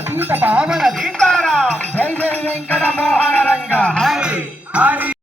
సీత భావన సీతారాం. జై జై వెంకట మోహన రంగ. హరి హరి.